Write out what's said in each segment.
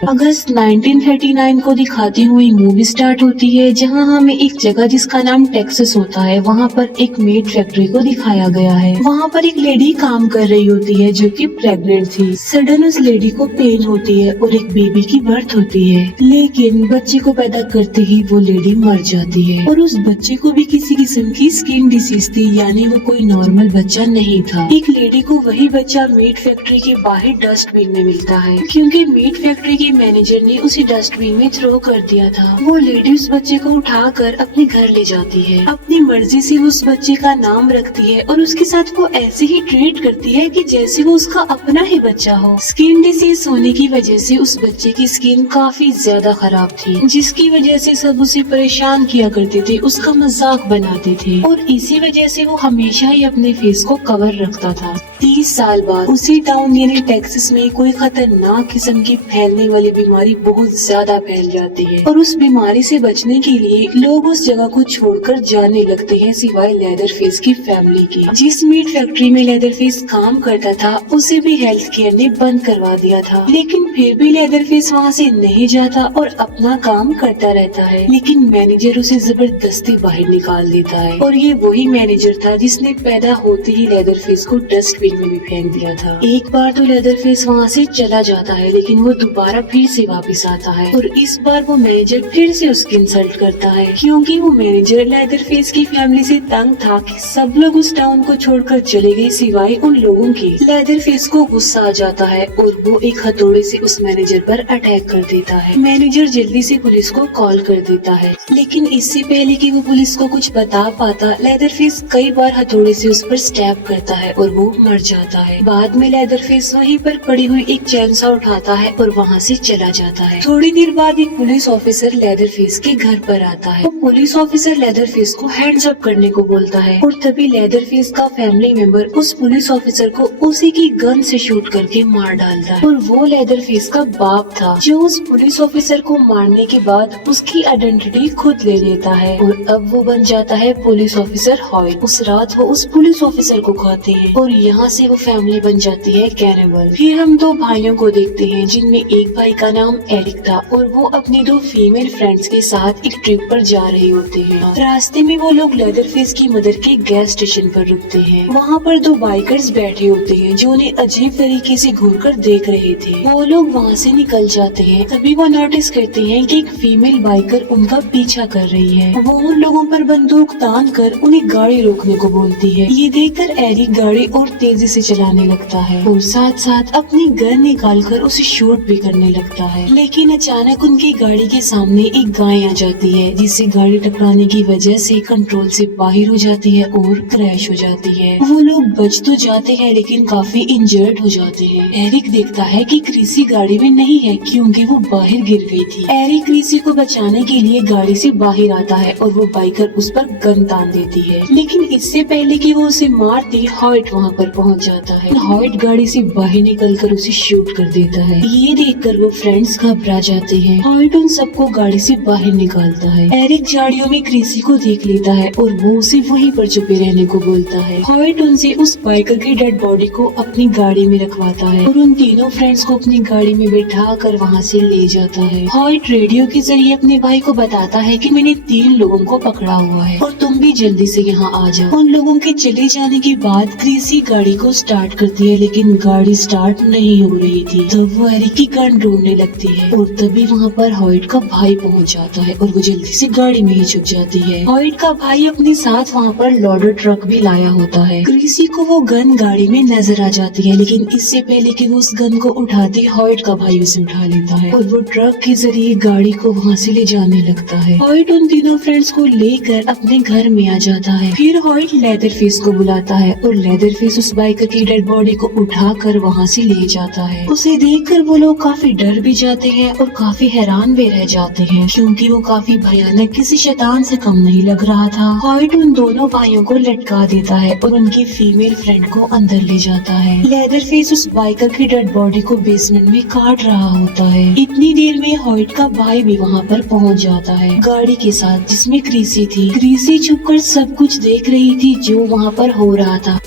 अगस्त 1939 को दिखाती हुई मूवी स्टार्ट होती है, जहां हमें एक जगह जिसका नाम टेक्सास होता है वहां पर एक मीट फैक्ट्री को दिखाया गया है। वहां पर एक लेडी काम कर रही होती है जो कि प्रेग्नेंट थी। सडन उस लेडी को पेन होती है और एक बेबी की बर्थ होती है, लेकिन बच्चे को पैदा करते ही वो लेडी मर जाती है और उस बच्चे को भी किसी किस्म की स्किन डिसीज थी, यानी वो कोई नॉर्मल बच्चा नहीं था। एक लेडी को वही बच्चा मीट फैक्ट्री के बाहर डस्टबिन में मिलता है, क्योंकि मीट फैक्ट्री के मैनेजर ने उसे डस्टबिन में थ्रो कर दिया था। वो लेडी उस बच्चे को उठाकर अपने घर ले जाती है, अपनी मर्जी से उस बच्चे का नाम रखती है और उसके साथ वो ऐसे ही ट्रीट करती है कि जैसे वो उसका अपना ही बच्चा हो। स्किन डिसीज होने की वजह से उस बच्चे की स्किन काफी ज्यादा खराब थी, जिसकी वजह से सब उसे परेशान किया करते थे, उसका मजाक बनाते थे और इसी वजह से वो हमेशा ही अपने फेस को कवर रखता था। 30 साल बाद उसी टाउन यानी टेक्सास में कोई खतरनाक किस्म की फैलने वाली बीमारी बहुत ज्यादा फैल जाती है और उस बीमारी से बचने के लिए लोग उस जगह को छोड़कर जाने लगते हैं, सिवाय लेदरफेस की फैमिली के। जिस मीट फैक्ट्री में लेदरफेस काम करता था उसे भी हेल्थ केयर ने बंद करवा दिया था, लेकिन फिर भी लेदरफेस वहाँ से नहीं जाता और अपना काम करता रहता है। लेकिन मैनेजर उसे जबरदस्ती बाहर निकाल देता है और ये वही मैनेजर था जिसने पैदा होते ही लेदरफेस को डस्टबिन में भी फेंक दिया था। एक बार तो लेदरफेस वहाँ से चला जाता है, लेकिन वो दोबारा फिर से वापस आता है और इस बार वो मैनेजर फिर से उसकी इंसल्ट करता है, क्योंकि वो मैनेजर लेदरफेस की फैमिली से तंग था कि सब लोग उस टाउन को छोड़कर चले गए सिवाय उन लोगों के। लेदरफेस को गुस्सा आ जाता है और वो एक हथौड़े से उस मैनेजर पर अटैक कर देता है। मैनेजर जल्दी से पुलिस को कॉल कर देता है, लेकिन इससे पहले कि वो पुलिस को कुछ बता पाता, लेदरफेस कई बार हथौड़े से उस पर स्टैब करता है और वो मर जाता है। बाद में लेदरफेस वहीं पर पड़ी हुई एक चैनसा उठाता है और वहाँ से चला जाता है। थोड़ी देर बाद एक पुलिस ऑफिसर लेदरफेस के घर पर आता है। तो पुलिस ऑफिसर लेदरफेस को हैंड्स अप करने को बोलता है और तभी लेदरफेस का फैमिली मेंबर उस पुलिस ऑफिसर को उसी की गन से शूट करके मार डालता है और वो लेदरफेस का बाप था, जो उस पुलिस ऑफिसर को मारने के बाद उसकी आइडेंटिटी खुद ले लेता है और अब वो बन जाता है पुलिस ऑफिसर हॉयट। उस रात वो उस पुलिस ऑफिसर को खाते हैं और यहाँ से वो फैमिली बन जाती है कैनिबल। फिर हम दो भाइयों को देखते हैं, जिनमें एक भाई का नाम एरिक था और वो अपनी दो फीमेल फ्रेंड्स के साथ एक ट्रिप पर जा रहे होते हैं। रास्ते में वो लोग लेदरफेस की मदर के गैस स्टेशन पर रुकते हैं। वहाँ पर दो बाइकर्स बैठे होते हैं जो उन्हें अजीब तरीके से घूरकर देख रहे थे। वो लोग वहाँ से निकल जाते हैं, तभी वो नोटिस करते हैं कि एक फीमेल बाइकर उनका पीछा कर रही है। वो उन लोगों पर बंदूक तान कर उन्हें गाड़ी रोकने को बोलती है। ये देखकर एरिक गाड़ी और तेजी से चलाने लगता है और साथ साथ अपनी गन निकालकर उसे शूट भी करने लगता है। लेकिन अचानक उनकी गाड़ी के सामने एक गाय आ जाती है, जिससे गाड़ी टकराने की वजह से कंट्रोल से बाहर हो जाती है और क्रैश हो जाती है। वो लोग बच तो जाते हैं लेकिन काफी इंजर्ड हो जाते हैं। एरिक देखता है कि क्रिसी गाड़ी में नहीं है, क्योंकि वो बाहर गिर गई थी। एरिक क्रिसी को बचाने के लिए गाड़ी से बाहर आता है और वो बाइकर उस पर गन तान देती है, लेकिन इससे पहले कि वो उसे मारती, हॉयट वहाँ पर पहुँच जाता है। हॉयट गाड़ी से बाहर निकलकर उसे शूट कर देता है। ये देखकर वो फ्रेंड्स घबरा जाते हैं। हॉयट उन सबको गाड़ी से बाहर निकालता है। एरिक झाड़ियों में क्रिसी को देख लेता है और वो उसे वहीं पर छुपे रहने को बोलता है। हॉयट उनसे उस बाइकर की डेड बॉडी को अपनी गाड़ी में रखवाता है और उन तीनों फ्रेंड्स को अपनी गाड़ी में बैठा कर वहाँ से ले जाता है। हॉयट रेडियो के जरिए अपने भाई को बताता है कि मैंने 3 लोगों को पकड़ा हुआ है और तुम भी जल्दी से यहाँ आ जाओ। उन लोगों के चले जाने के बाद क्रिसी गाड़ी को स्टार्ट करती है, लेकिन गाड़ी स्टार्ट नहीं हो रही थी। तब वो एरिक की गन ढूंढने लगती है और तभी वहाँ पर हॉयट का भाई पहुँच जाता है और वो जल्दी से गाड़ी में ही छुप जाती है। हॉयट का भाई अपने साथ वहाँ पर लोडर ट्रक भी लाया होता है। क्रिसी को वो गन गाड़ी में नजर आ जाती है, लेकिन इससे पहले कि वो उस गन को उठाती, हॉयट का भाई उसे उठा लेता है और वो ट्रक के जरिए गाड़ी को वहाँ से ले जाने लगता है। हॉयट उन तीनों फ्रेंड्स को लेकर अपने घर में आ जाता है। फिर हॉयट लेदरफेस को बुलाता है और लेदरफेस उस बाइकर की डेड बॉडी को उठाकर वहाँ से ले जाता है। उसे देखकर वो लोग काफी डर भी जाते हैं और काफी हैरान भी रह जाते हैं, क्योंकि वो काफी भयानक किसी शैतान से कम नहीं लग रहा था। हॉयट उन दोनों भाइयों को लटका देता है और उनकी फीमेल फ्रेंड को अंदर ले जाता है। लेदरफेस उस बाइकर की डेड बॉडी को बेसमेंट में काट रहा होता है। इतनी देर में हॉयट का भाई भी वहाँ पर पहुँच जाता है गाड़ी के साथ, जिसमें क्रिसी थी। क्रिसी छुपकर सब कुछ देख रही थी जो वहाँ पर हो रहा था।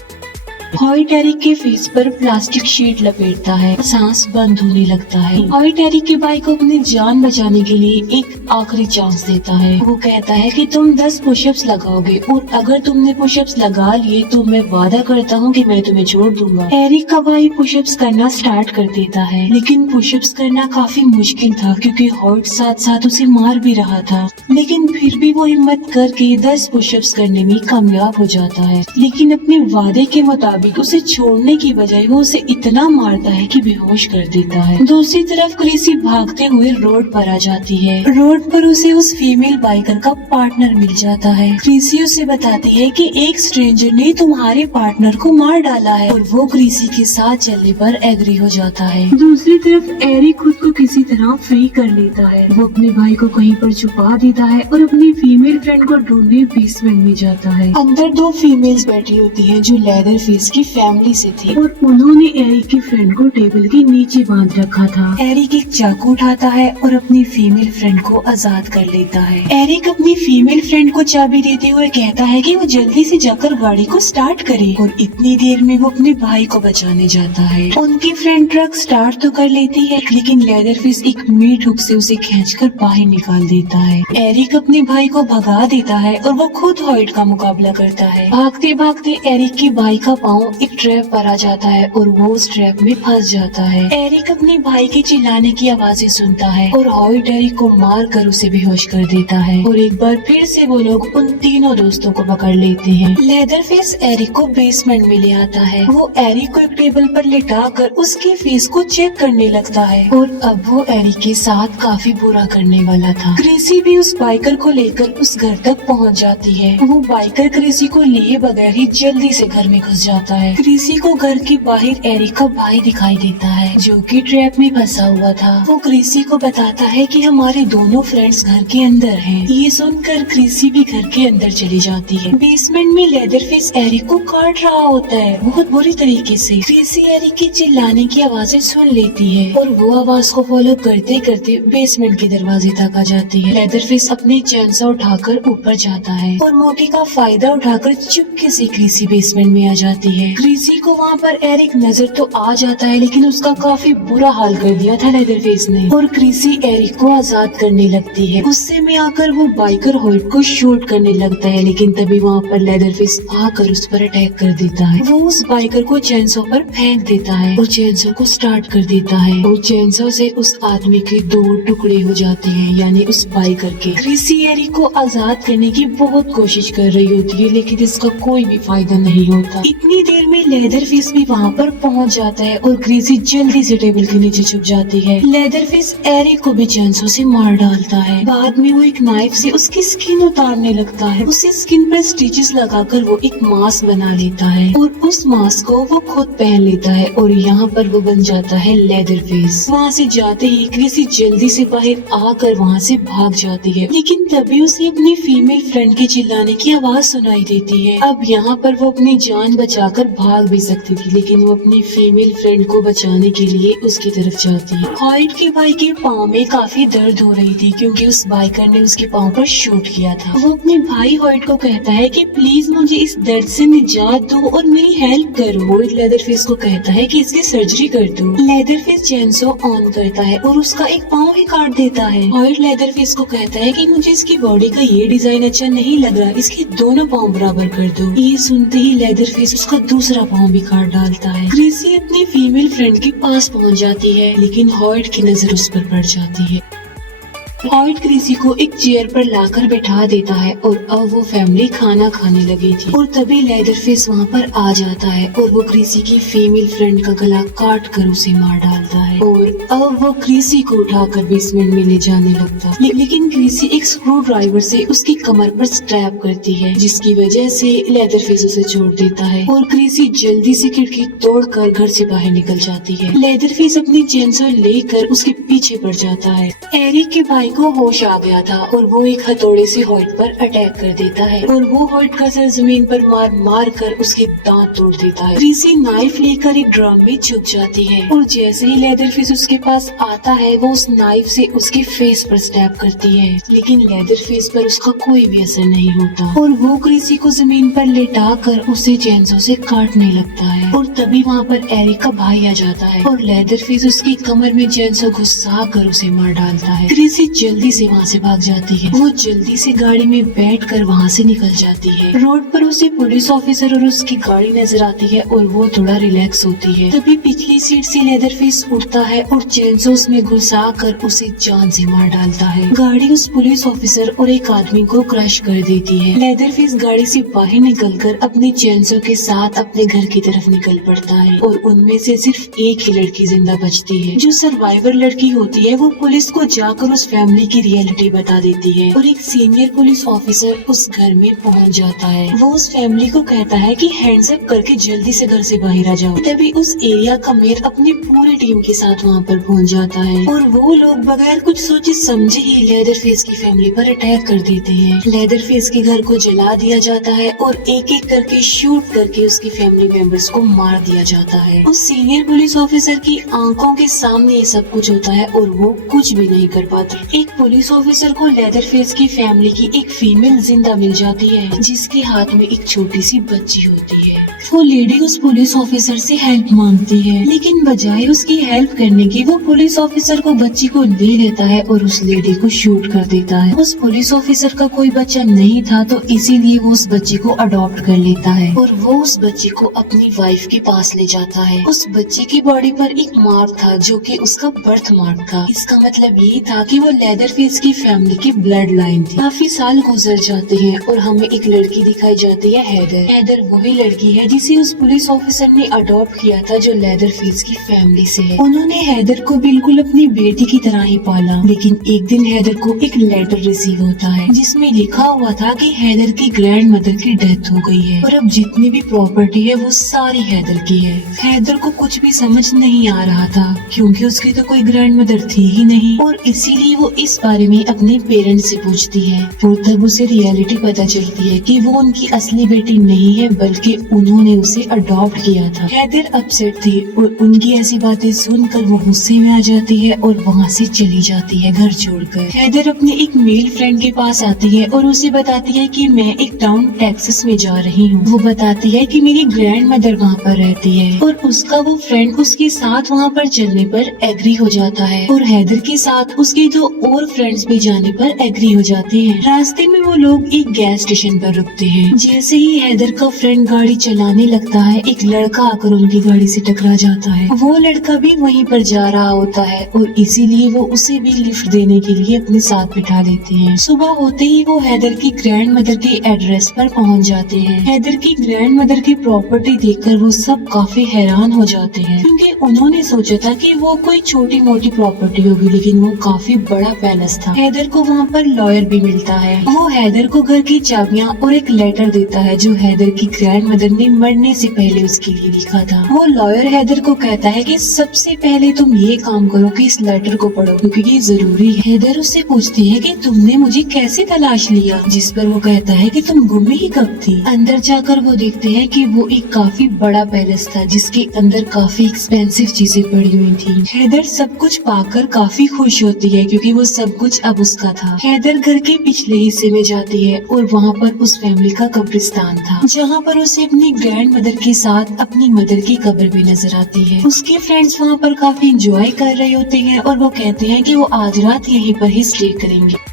हॉइट एरिक के फेस पर प्लास्टिक शीट लपेटता है, सांस बंद होने लगता है। हॉइट एरिक के भाई को अपनी जान बचाने के लिए एक आखिरी चांस देता है। वो कहता है कि तुम 10 पुशअप्स लगाओगे और अगर तुमने पुशअप्स लगा लिए तो मैं वादा करता हूँ कि मैं तुम्हें छोड़ दूंगा। एरिक का भाई पुशअप्स करना स्टार्ट कर देता है, लेकिन पुशअप्स करना काफी मुश्किल था क्योंकि हॉइट साथ साथ उसे मार भी रहा था। लेकिन फिर भी वो हिम्मत करके 10 पुशअप्स करने में कामयाब हो जाता है। लेकिन अपने वादे के मुताबिक उसे छोड़ने की बजाय वो उसे इतना मारता है कि बेहोश कर देता है। दूसरी तरफ क्रिसी भागते हुए रोड पर आ जाती है। रोड पर उसे उस फीमेल बाइकर का पार्टनर मिल जाता है। क्रिसी उसे बताती है कि एक स्ट्रेंजर ने तुम्हारे पार्टनर को मार डाला है और वो क्रिसी के साथ चलने पर एग्री हो जाता है। दूसरी तरफ एरिक खुद को किसी तरह फ्री कर लेता है। वो अपने भाई को कहीं पर छुपा देता है और अपनी फीमेल फ्रेंड को ढूंढने बेसमेंट में जाता है। अंदर 2 फीमेल्स बैठी होती हैं जो लेदर फेस की फैमिली से थी और उन्होंने एरिक की फ्रेंड को टेबल के नीचे बांध रखा था। एरिक एक चाकू उठाता है और अपनी फीमेल फ्रेंड को आजाद कर लेता है। एरिक अपनी फीमेल फ्रेंड को चाबी देते हुए कहता है कि वो जल्दी से जाकर गाड़ी को स्टार्ट करे और इतनी देर में वो अपने भाई को बचाने जाता है। उनकी फ्रेंड ट्रक स्टार्ट तो कर लेती है, लेकिन लेदरफेस एक मीट हुक से उसे खींचकर बाहर निकाल देता है। एरिक अपने भाई को भगा देता है और वो खुद हॉइट का मुकाबला करता है। भागते भागते एरिक के भाई का पाँव एक ट्रैप पर आ जाता है और वो उस ट्रैप में फंस जाता है। एरिक अपने भाई के चिल्लाने की आवाजें सुनता है और हॉइट एरिक को मार कर उसे बेहोश कर देता है और एक बार फिर से वो लोग उन तीनों दोस्तों को पकड़ लेते हैं। लेदरफेस एरिक को बेसमेंट में ले आता है। वो एरिक को एक टेबल पर लिटाकर उसके फेस को चेक करने लगता है और अब वो एरिक के साथ काफी बुरा करने वाला था। क्रिसी भी उस बाइकर को लेकर उस घर तक पहुंच जाती है। वो बाइकर क्रिसी को लिए बगैर ही जल्दी से घर में घुस जाता है। क्रिसी को घर के बाहर एरिक का भाई दिखाई देता है जो कि ट्रैप में फंसा हुआ था। वो क्रिसी को बताता है कि हमारे दोनों फ्रेंड्स घर के अंदर हैं। ये सुनकर क्रिसी भी घर के अंदर चली जाती है। बेसमेंट में लेदरफेस एरिक को काट रहा होता है बहुत बुरी तरीके से। क्रिसी एरिक की चिल्लाने की आवाजें सुन लेती है और वो आवाज को फॉलो करते करते बेसमेंट के दरवाजे तक आ जाती है। लेदरफेस अपनी चैनसा उठाकर ऊपर जाता है और मौके का फायदा उठाकर चुपके से क्रिसी बेसमेंट में आ जाती है। क्रिसी को वहाँ पर एरिक नजर तो आ जाता है, लेकिन उसका काफी बुरा हाल कर दिया था लेदरफेस ने और क्रिसी एरिक को आजाद करने लगती है। गुस्से में आकर वो बाइकर हॉइट को शूट करने लगता है, लेकिन तभी वहाँ पर लेदरफेस आकर उस पर अटैक कर देता है। वो उस बाइकर को चैनसो पर फेंक देता है और चैनसो को स्टार्ट कर देता है और चैनसो से उस आदमी के 2 टुकड़े हो जाते हैं, यानी उस बाइकर के। क्रिसी एरिक को आजाद करने की बहुत कोशिश कर रही होती है, लेकिन इसका कोई भी फायदा नहीं होता। इतनी देर में लेदरफेस भी वहाँ पर पहुँच जाता है और क्रिसी जल्दी से टेबल के नीचे छुप जाती है। लेदरफेस एरिक को भी चैनसो से मार डालता है। बाद में वो एक नाइफ से उसकी स्किन उतारने लगता है। उसी स्किन पर स्टिचेस लगाकर वो एक मास्क बना लेता है और उस मास्क को वो खुद पहन लेता है और यहाँ पर वो बन जाता है लेदरफेस। वहाँ से जाते ही क्रिसी जल्दी से बाहर आकर वहाँ से भाग जाती है, लेकिन तभी उसे अपनी फीमेल फ्रेंड के चिल्लाने की आवाज सुनाई देती है। अब यहाँ पर वो अपनी जान बचाकर भाग भी सकती थी, लेकिन वो अपनी फीमेल फ्रेंड को बचाने के लिए उसकी तरफ जाती है। हॉइट के भाई के पाँव में काफी दर्द हो रही थी क्योंकि उस बाइकर ने उसके पाँव पर शूट किया था। वो अपने भाई हॉइट को कहता है कि प्लीज मुझे इस दर्द से निजात दो और मेरी हेल्प करो। हॉइट लेदरफेस को कहता है कि इसकी सर्जरी कर दो। लेदरफेस चैनसो ऑन करता है और उसका एक पाँव ही काट देता है। हॉइट लेदरफेस को कहता है कि मुझे इसकी बॉडी का ये डिजाइन अच्छा नहीं लग रहा, इसके दोनों पाँव बराबर कर दो। ये सुनते ही लेदरफेस उसका दूसरा पाँव भी काट डालता है। क्रिसी अपनी फीमेल फ्रेंड के पास पहुंच जाती है, लेकिन हॉइट की नजर उस पर पड़ जाती है। हॉइट क्रिसी को एक चेयर पर लाकर बैठा देता है और अब वो फैमिली खाना खाने लगी थी और तभी लेदरफेस वहाँ पर आ जाता है और वो क्रिसी की फीमेल फ्रेंड का गला काट कर उसे मार डालता है और अब वो क्रिसी को उठाकर बेसमेंट में ले जाने लगता है। लेकिन क्रिसी एक स्क्रू ड्राइवर से उसकी कमर पर स्ट्रैप करती है, जिसकी वजह से लेदरफेस उसे छोड़ देता है और क्रिसी जल्दी से खिड़की तोड़कर घर से बाहर निकल जाती है। लेदरफेस अपनी चेनसो लेकर उसके पीछे पड़ जाता है। एरिक के भाई को होश आ गया था और वो एक हथौड़े से हॉइट पर अटैक कर देता है और वो हॉइट का सर जमीन पर मार मार कर उसके दांत तोड़ देता है। क्रिसी नाइफ लेकर एक ड्रम में छुप जाती है और जैसे ही लेदर लेदरफिश उसके पास आता है वो उस नाइफ से उसके फेस पर स्टैब करती है, लेकिन लेदरफिश पर उसका कोई भी असर नहीं होता और वो क्रिसी को जमीन पर लेटा कर उसे चेंसो से काटने लगता है। और तभी वहाँ पर एरिक का भाई आ जाता है और लेदरफिश उसकी कमर में चेंसो घुसा कर उसे मार डालता है। क्रिसी जल्दी से वहाँ से भाग जाती है। वो जल्दी से गाड़ी में बैठ कर वहाँ से निकल जाती है। रोड पर उसे पुलिस ऑफिसर और उसकी गाड़ी नजर आती है और वो थोड़ा रिलैक्स होती है। तभी पिछली सीट से लेदरफिश उठता है और चेंसो उसमें घुसा कर उसे जान से मार डालता है। गाड़ी उस पुलिस ऑफिसर और एक आदमी को क्रश कर देती है। लेदरफिश गाड़ी से बाहर निकलकर अपने चेंसो के साथ अपने घर की तरफ निकल पड़ता है और उनमें से सिर्फ एक ही लड़की जिंदा बचती है। जो सर्वाइवर लड़की होती है वो पुलिस को जाकर उस फैमिली की रियलिटी बता देती है और एक सीनियर पुलिस ऑफिसर उस घर में पहुंच जाता है। वो उस फैमिली को कहता है कि हैंड्स अप करके जल्दी से घर से बाहर आ जाओ। तभी उस एरिया का मेयर अपनी पूरी टीम के साथ वहाँ पर पहुँच जाता है और वो लोग बगैर कुछ सोचे समझे ही लेदरफिश की फैमिली पर अटैक कर देते हैं। लेदरफिश के घर को जला दिया जाता है और एक एक करके शूट करके उसकी फैमिली मेंबर्स को मार दिया जाता है। उस सीनियर पुलिस ऑफिसर की आंखों के सामने ये सब कुछ होता है और वो कुछ भी नहीं कर पाते। एक पुलिस ऑफिसर को लेदरफिश की फैमिली की एक फीमेल जिंदा मिल जाती है जिसके हाथ में एक छोटी सी बच्ची होती है। वो लेडी उस पुलिस ऑफिसर से हेल्प मांगती है, लेकिन बजाय उसकी हेल्प करने की वो पुलिस ऑफिसर को बच्ची को ले लेता है और उस लेडी को शूट कर देता है। उस पुलिस ऑफिसर का कोई बच्चा नहीं था तो इसीलिए वो उस बच्ची को अडॉप्ट कर लेता है और वो उस बच्ची को अपनी वाइफ के पास ले जाता है। उस बच्ची की बॉडी पर एक मार्क था जो कि उसका बर्थ मार्क था। इसका मतलब ये था कि वो लेदरफिश की फैमिली की ब्लड लाइन थी। काफी साल गुजर जाते हैं और हमें एक लड़की दिखाई जाती है हेदर। हेदर वही लड़की है जिसे उस पुलिस ऑफिसर ने अडॉप्ट किया था जो लेदरफिश की फैमिली से है। उन्होंने हेदर को बिल्कुल अपनी बेटी की तरह ही पाला, लेकिन एक दिन हेदर को एक लेटर रिसीव होता है जिसमें लिखा हुआ था कि हेदर की ग्रैंड मदर की डेथ हो गई है और अब जितनी भी प्रॉपर्टी है वो सारी हेदर की है। हेदर को कुछ भी समझ नहीं आ रहा था क्योंकि उसकी तो कोई ग्रैंड मदर थी ही नहीं और इसीलिए वो इस बारे में अपने पेरेंट्स से पूछती है और तब उसे रियलिटी पता चलती है कि वो उनकी असली बेटी नहीं है बल्कि उन्होंने उसे अडॉप्ट किया था। हेदर अपसेट थी और उनकी ऐसी बातें सुनकर वो गुस्से में आ जाती है और वहाँ से चली जाती है घर छोड़कर। हेदर अपने एक मेल फ्रेंड के पास आती है और उसे बताती है कि मैं एक टाउन टेक्सास में जा रही हूँ। वो बताती है कि मेरी ग्रैंड मदर वहाँ पर रहती है और उसका वो फ्रेंड उसके साथ वहाँ पर चलने पर एग्री हो जाता है और हेदर के साथ उसके दो और फ्रेंड्स भी जाने पर एग्री हो जाते हैं। रास्ते में वो लोग एक गैस स्टेशन पर रुकते हैं। जैसे ही हेदर का फ्रेंड गाड़ी चलाने लगता है एक लड़का आकर उनकी गाड़ी से टकरा जाता है। वो लड़का भी वहीं पर जा रहा होता है और इसीलिए वो उसे भी लिफ्ट देने के लिए अपने साथ बिठा लेते हैं। सुबह होते ही वो हेदर की ग्रैंड मदर के एड्रेस पर पहुंच जाते हैं। हेदर की ग्रैंड मदर की प्रॉपर्टी देखकर वो सब काफी हैरान हो जाते हैं क्योंकि उन्होंने सोचा था कि वो कोई छोटी मोटी प्रॉपर्टी होगी, लेकिन वो काफी बड़ा पैलेस था। हेदर को वहाँ पर लॉयर भी मिलता है। वो हेदर को घर की चाबियाँ और एक लेटर देता है जो हेदर की ग्रैंड मदर ने मरने से पहले उसके लिए लिखा था। वो लॉयर हेदर को कहता है कि सबसे पहले तुम ये काम करो कि इस लेटर को पढ़ो क्योंकि ये जरूरी है। हेदर उससे पूछती है कि तुमने मुझे कैसे तलाश लिया, जिस पर वो कहता है कि तुम गुम ही कब थी। अंदर जाकर वो देखते हैं कि वो एक काफी बड़ा पैलेस था जिसके अंदर काफी एक्सपेंसिव चीजें पड़ी हुई थी। हेदर सब कुछ पाकर काफी खुश होती है क्योंकि वो सब कुछ अब उसका था। हेदर घर के पिछले हिस्से में जाती है और वहाँ पर उस फैमिली का कब्रिस्तान था जहाँ पर उसे अपनी ग्रैंड मदर के साथ अपनी मदर की कब्र भी नजर आती है। उसके फ्रेंड्स वहाँ पर काफी एंजॉय कर रहे होते हैं और वो कहते हैं कि वो आज रात यहीं पर ही स्टे करेंगे।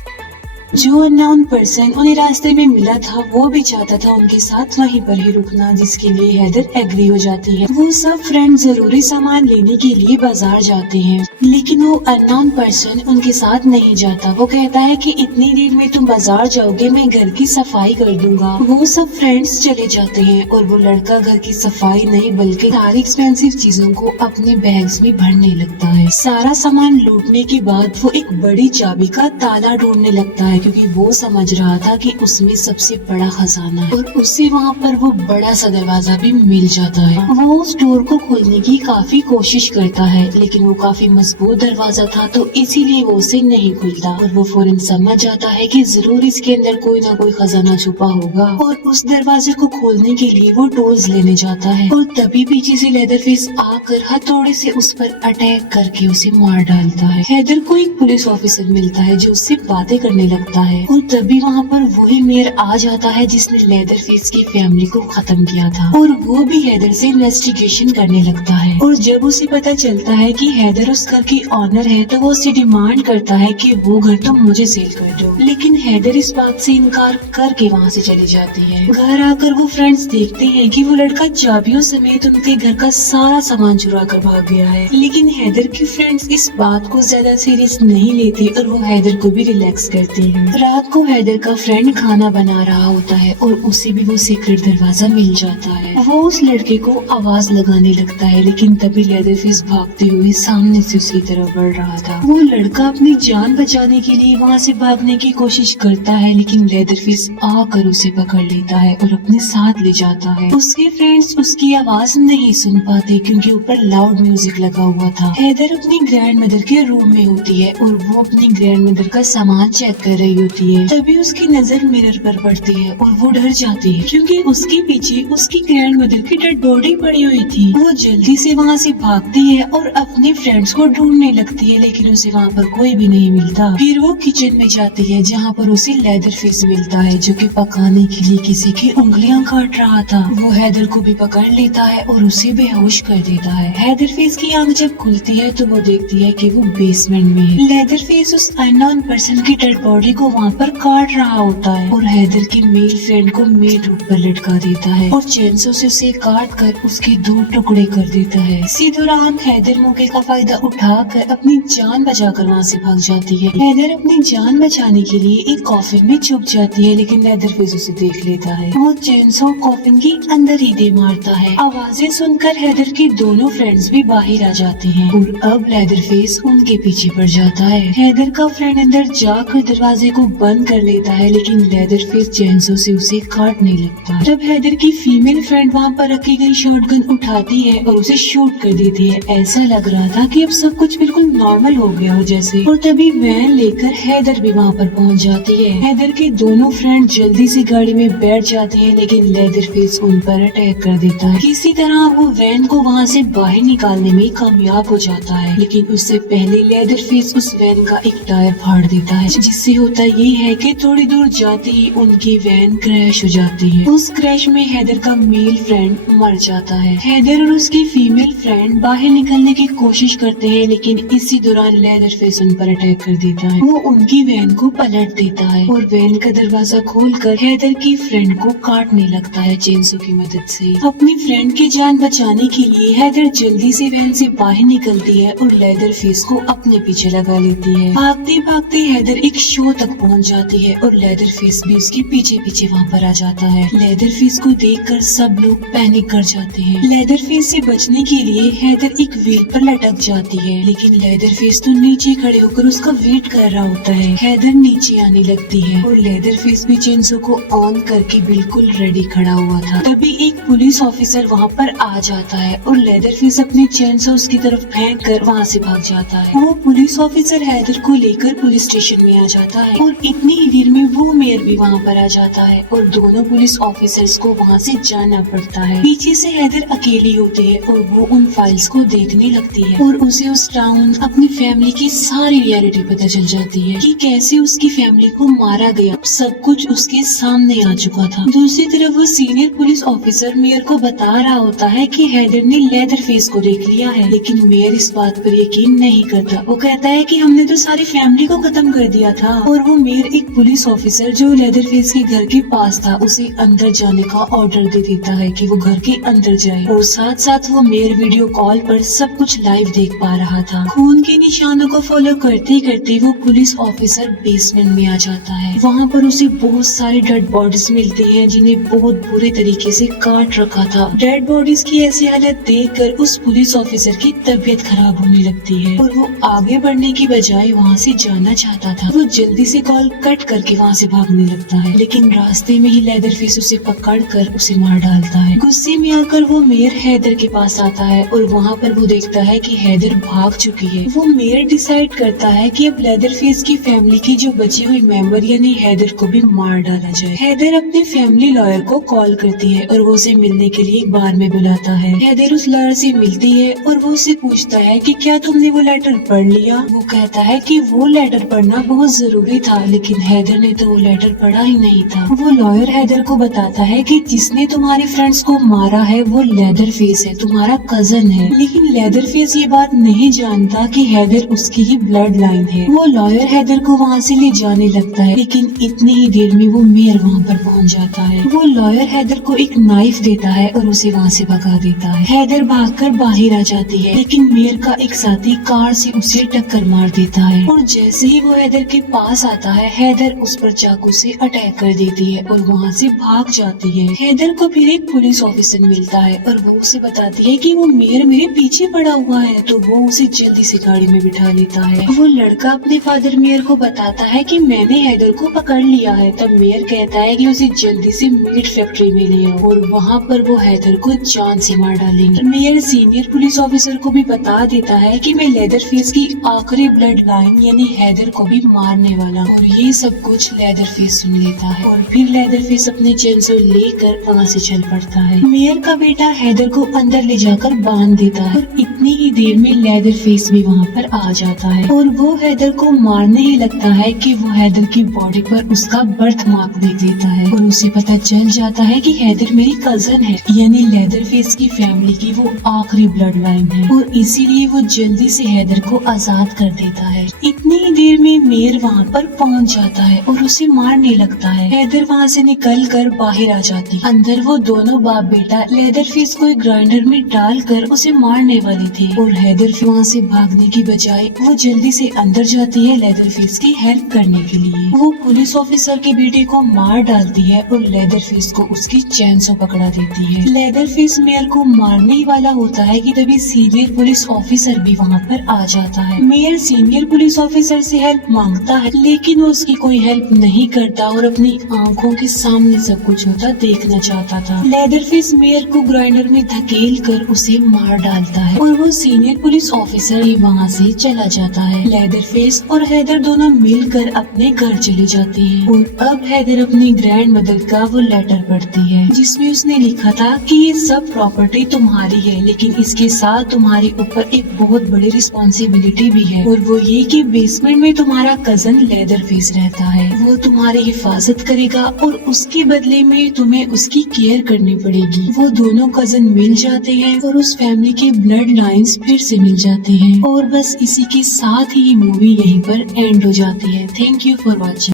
जो अननोन पर्सन उन्हें रास्ते में मिला था वो भी चाहता था उनके साथ वहीं पर ही रुकना, जिसके लिए हेदर एग्री हो जाती है। वो सब फ्रेंड जरूरी सामान लेने के लिए बाजार जाते हैं, लेकिन वो अननोन पर्सन उनके साथ नहीं जाता। वो कहता है कि इतनी देर में तुम बाजार जाओगे, मैं घर की सफाई कर दूंगा। वो सब फ्रेंड्स चले जाते हैं और वो लड़का घर की सफाई नहीं बल्कि सारी एक्सपेंसिव चीजों को अपने बैग्स में भरने लगता है। सारा सामान लूटने के बाद वो एक बड़ी चाबी का ताला ढूंढने लगता है क्योंकि वो समझ रहा था कि उसमें सबसे बड़ा खजाना है और उसे वहाँ पर वो बड़ा सा दरवाजा भी मिल जाता है। वो उस डोर को खोलने की काफी कोशिश करता है लेकिन वो काफी मजबूत दरवाजा था तो इसीलिए वो उसे नहीं खुलता और वो फौरन समझ जाता है कि जरूर इसके अंदर कोई ना कोई खजाना छुपा होगा और उस दरवाजे को खोलने के लिए वो टूल्स लेने जाता है और तभी पीछे से लेदरफेस आकर हथौड़े से उस पर अटैक करके उसे मार डालता है। हैदर को एक पुलिस ऑफिसर मिलता है जो उससे बातें करने लगता है और तभी वहाँ पर वही मेयर आ जाता है जिसने लेदरफेस की फैमिली को खत्म किया था और वो भी हैदर से इन्वेस्टिगेशन करने लगता है और जब उसे पता चलता है कि हैदर उस घर की ऑनर है तो वो उससे डिमांड करता है कि वो घर तो मुझे सेल कर दो, लेकिन हैदर इस बात से इनकार करके वहाँ से चली जाती है। घर आकर वो फ्रेंड्स देखते हैं कि वो लड़का चाबियों समेत उनके घर का सारा सामान चुरा कर भाग गया है, लेकिन हैदर के फ्रेंड्स इस बात को ज्यादा सीरियस नहीं लेते और वो हैदर को भी रिलैक्स करते हैं। रात को हैदर का फ्रेंड खाना बना रहा होता है और उसे भी वो सीक्रेट दरवाजा मिल जाता है। वो उस लड़के को आवाज लगाने लगता है लेकिन तभी लेदरफेस भागते हुए सामने से उसकी तरफ बढ़ रहा था। वो लड़का अपनी जान बचाने के लिए वहाँ से भागने की कोशिश करता है लेकिन लेदरफेस आकर उसे पकड़ लेता है और अपने साथ ले जाता है। उसके फ्रेंड्स उसकी आवाज नहीं सुन पाते क्योंकि ऊपर लाउड म्यूजिक लगा हुआ था। हैदर अपनी ग्रैंड मदर के रूम में होती है और वो अपनी ग्रैंड मदर का सामान चेक कर रही होती है। तभी उसकी नजर मिरर पर पड़ती है और वो डर जाती है क्योंकि उसके पीछे उसकी ग्रैंड मदर की डेड बॉडी पड़ी हुई थी। वो जल्दी से वहाँ से भागती है और अपने फ्रेंड्स को ढूंढने लगती है लेकिन उसे वहाँ पर कोई भी नहीं मिलता। फिर वो किचन में जाती है जहाँ पर उसे लेदरफेस मिलता है जो कि पकाने के लिए किसी की उंगलियां काट रहा था। वो हैदर को भी पकड़ लेता है और उसे बेहोश कर देता है। लेदरफेस की आंख जब खुलती है तो वो देखती है कि वो बेसमेंट में है। लेदरफेस उस अननोन पर्सन की डेड बॉडी को वहाँ पर काट रहा होता है और हैदर की मेल फ्रेंड को मेन रूप पर लटका देता है और चेंसो से उसे काट कर उसके 2 टुकड़े कर देता है। इसी दौरान हैदर मौके का फायदा उठाकर अपनी जान बचाकर वहाँ से भाग जाती है। हैदर अपनी जान बचाने के लिए एक कॉफिन में छुप जाती है लेकिन लेदरफेस उसे देख लेता है। वो चेंसो कॉफिन के अंदर ही दे मारता है। आवाजें सुनकर हैदर के दोनों फ्रेंड्स भी बाहर आ जाते हैं और अब लेदरफेस उनके पीछे पड़ जाता है। हैदर का फ्रेंड अंदर जाकर दरवाजे को बंद कर लेता है लेकिन लेदरफेस चेंसो से उसे काटने लगता है। तब हैदर की फीमेल फ्रेंड वहाँ पर रखी गई शॉटगन उठाती है और उसे शूट कर देती है। ऐसा लग रहा था कि अब सब कुछ बिल्कुल नॉर्मल हो गया हो जैसे। और तभी वैन लेकर हैदर भी वहाँ पर पहुँच जाती है। हैदर के दोनों फ्रेंड जल्दी से गाड़ी में बैठ जाते हैं लेकिन लेदरफेस उन पर अटैक कर देता है। किसी तरह वो वैन को वहाँ से बाहर निकालने में कामयाब हो जाता है लेकिन उससे पहले लेदरफेस उस वैन का एक टायर फाड़ देता है जिससे होता ये है कि थोड़ी दूर जाते ही उनकी वैन क्रैश हो जाती है। उस क्रैश में हैदर का मेल फ्रेंड मर जाता है। हैदर और उसकी फीमेल फ्रेंड बाहर निकलने की कोशिश करते हैं लेकिन इसी दौरान लेदरफेस उन पर अटैक कर देता है। वो उनकी वैन को पलट देता है और वैन का दरवाजा खोलकर हैदर की फ्रेंड को काटने लगता है चेंसो की मदद से। अपनी फ्रेंड की जान बचाने के लिए हैदर जल्दी से वैन से बाहर निकलती है और लेदरफेस को अपने पीछे लगा लेती है। भागते भागते हैदर एक शो तक पहुंच जाती है और लेदरफेस भी उसके पीछे पीछे वहां पर आ जाता है। लेदरफेस को देखकर सब लोग पैनिक कर जाते हैं। लेदरफेस से बचने के लिए हैदर एक व्हील पर लटक जाती है लेकिन लेदरफेस तो नीचे खड़े होकर उसका वेट कर रहा होता है। हैदर नीचे आने लगती है और लेदरफेस भी चेंसो को ऑन करके बिल्कुल रेडी खड़ा हुआ था। तभी एक पुलिस ऑफिसर वहाँ पर आ जाता है और लेदरफेस अपने चेंसो उसकी तरफ फेंक कर वहाँ से भाग जाता है। वो पुलिस ऑफिसर हैदर को लेकर पुलिस स्टेशन में आ जाता है और इतनी ही देर में वो मेयर भी वहाँ पर आ जाता है और दोनों पुलिस ऑफिसर्स को वहाँ से जाना पड़ता है। पीछे से हैदर अकेली होती है और वो उन फाइल्स को देखने लगती है और उसे उस टाउन अपनी फैमिली की सारी रियलिटी पता चल जाती है कि कैसे उसकी फैमिली को मारा गया। सब कुछ उसके सामने आ चुका था। दूसरी तरफ वो सीनियर पुलिस ऑफिसर मेयर को बता रहा होता है कि हैदर ने लेदरफेस को देख लिया है लेकिन मेयर इस बात पर यकीन नहीं करता। वो कहता है कि हमने तो सारी फैमिली को खत्म कर दिया था। और वो मेयर एक पुलिस ऑफिसर जो लेदरफेस के घर के पास था उसे अंदर जाने का ऑर्डर दे देता है कि वो घर के अंदर जाए और साथ साथ वो मेयर वीडियो कॉल पर सब कुछ लाइव देख पा रहा था। खून के निशानों को फॉलो करते करते वो पुलिस ऑफिसर बेसमेंट में आ जाता है। वहाँ पर उसे बहुत सारी डेड बॉडीज मिलती हैं जिन्हें बहुत बुरे तरीके से काट रखा था। डेड बॉडीज की ऐसी हालत देखकर उस पुलिस ऑफिसर की तबीयत खराब होने लगती है और वो आगे बढ़ने की बजाय वहाँ से जाना चाहता था। वो जल्दी से कॉल कट करके वहाँ से भागने लगता है, लेकिन रास्ते में ही लेदरफेस उसे पकड़कर उसे मार डालता है। गुस्से में आकर वो मेयर हैदर के पास आता है और वहाँ पर वो देखता है कि हैदर भाग चुकी है। वो मेयर डिसाइड करता है कि अब लेदरफेस की फैमिली की जो बची हुई मेंबर यानी हैदर को भी मार डाला जाए। हैदर अपने फैमिली लॉयर को कॉल करती है और वो उसे मिलने के लिए एक बार में बुलाता है। हैदर उस लॉयर से मिलती है और वो उससे पूछता है कि क्या तुमने वो लेटर पढ़ लिया। वो कहता है कि वो लेटर पढ़ना बहुत जरूरी था, लेकिन हैदर ने तो वो लेटर पढ़ा ही नहीं था। वो लॉयर हैदर को बताता है कि जिसने तुम्हारे फ्रेंड्स को मारा है वो लेदरफेस है, तुम्हारा कजन है। लेकिन लेदरफेस ये बात नहीं जानता कि हैदर उसकी ही ब्लड लाइन है। वो लॉयर हैदर को वहाँ से ले जाने लगता है, लेकिन इतनी ही देर में वो मेयर वहाँ पर पहुँच जाता है। वो लॉयर हैदर को एक नाइफ देता है और उसे वहाँ से भगा देता है। हैदर भागकर बाहर आ जाती है, लेकिन मेयर का एक साथी कार से उसे टक्कर मार देता है और जैसे ही वो हैदर के पास आता है, हैदर उस पर चाकू से अटैक कर देती है और वहाँ से भाग जाती है। हैदर को फिर एक पुलिस ऑफिसर मिलता है और वो उसे बताती है कि वो मेयर मेरे पीछे पड़ा हुआ है, तो वो उसे जल्दी से गाड़ी में बिठा लेता है। वो लड़का अपने फादर मेयर को बताता है कि मैंने हैदर को पकड़ लिया है। तब मेयर कहता है कि उसे जल्दी से मीट फैक्ट्री में ले आओ और वहाँ पर वो हैदर को जान से मार डालेंगे। मेयर सीनियर पुलिस ऑफिसर को भी बता देता है कि मैं लेदरफेस की आखिरी ब्लड लाइन यानी हैदर को भी मारने वाला हूँ और ये सब कुछ लेदरफेस सुन लेता है और फिर लेदरफेस अपने चेंसो लेकर वहाँ से चल पड़ता है। मेयर का बेटा हैदर को अंदर ले जाकर बांध देता है और इतनी ही देर में लेदरफेस भी वहाँ पर आ जाता है और वो हैदर को मारने ही लगता है कि वो हैदर की बॉडी पर उसका बर्थ मार्क देख लेता है और उसे पता चल जाता है कि हैदर मेरी कजन है, यानी लेदरफेस की फैमिली की वो आखिरी ब्लड लाइन है और इसीलिए वो जल्दी से हैदर को आजाद कर देता है। इतनी ही देर में मेयर वहाँ पर पहुँच जाता है और उसे मारने लगता है। हैदर वहाँ से निकल कर बाहर आ जाती है। अंदर वो दोनों बाप बेटा लेदरफेस को एक ग्राइंडर में डालकर उसे मारने वाले थे और हैदर वहाँ से भागने की बजाय वो जल्दी से अंदर जाती है लेदरफेस की हेल्प करने के लिए। वो पुलिस ऑफिसर के बेटे को मार डालती है और लेदरफेस को उसकी चेंसो पकड़ा देती है। लेदरफेस मेयर को मारने ही वाला होता है कि तभी सीनियर पुलिस ऑफिसर भी वहाँ पर आ जाता है। मेयर सीनियर पुलिस ऑफिसर से हेल्प मांगता है, लेकिन वो उसकी कोई हेल्प नहीं करता और अपनी आंखों के सामने सब कुछ होता देखना चाहता था। लेदरफेस मेयर को ग्राइंडर में धकेल कर उसे मार डालता है और वो सीनियर पुलिस ऑफिसर ही वहाँ से चला जाता है। लेदरफेस और हैदर दोनों मिलकर अपने घर चले जाते हैं और अब हैदर अपनी ग्रैंड मदर का वो लेटर पढ़ती है जिसमें उसने लिखा था कि ये सब प्रॉपर्टी तुम्हारी है, लेकिन इसके साथ तुम्हारे ऊपर एक बहुत बड़ी रिस्पॉन्सिबिलिटी भी है और वो ये कि बेसमेंट में तुम्हारा कजन लेदरफेस रहता है। वो तुम्हारी हिफाजत करेगा और उसके बदले में तुम्हें उसकी केयर करनी पड़ेगी। वो दोनों कजन मिल जाते हैं और उस फैमिली के ब्लड लाइंस फिर से मिल जाते हैं और बस इसी के साथ ही मूवी यहीं पर एंड हो जाती है। Thank you for watching.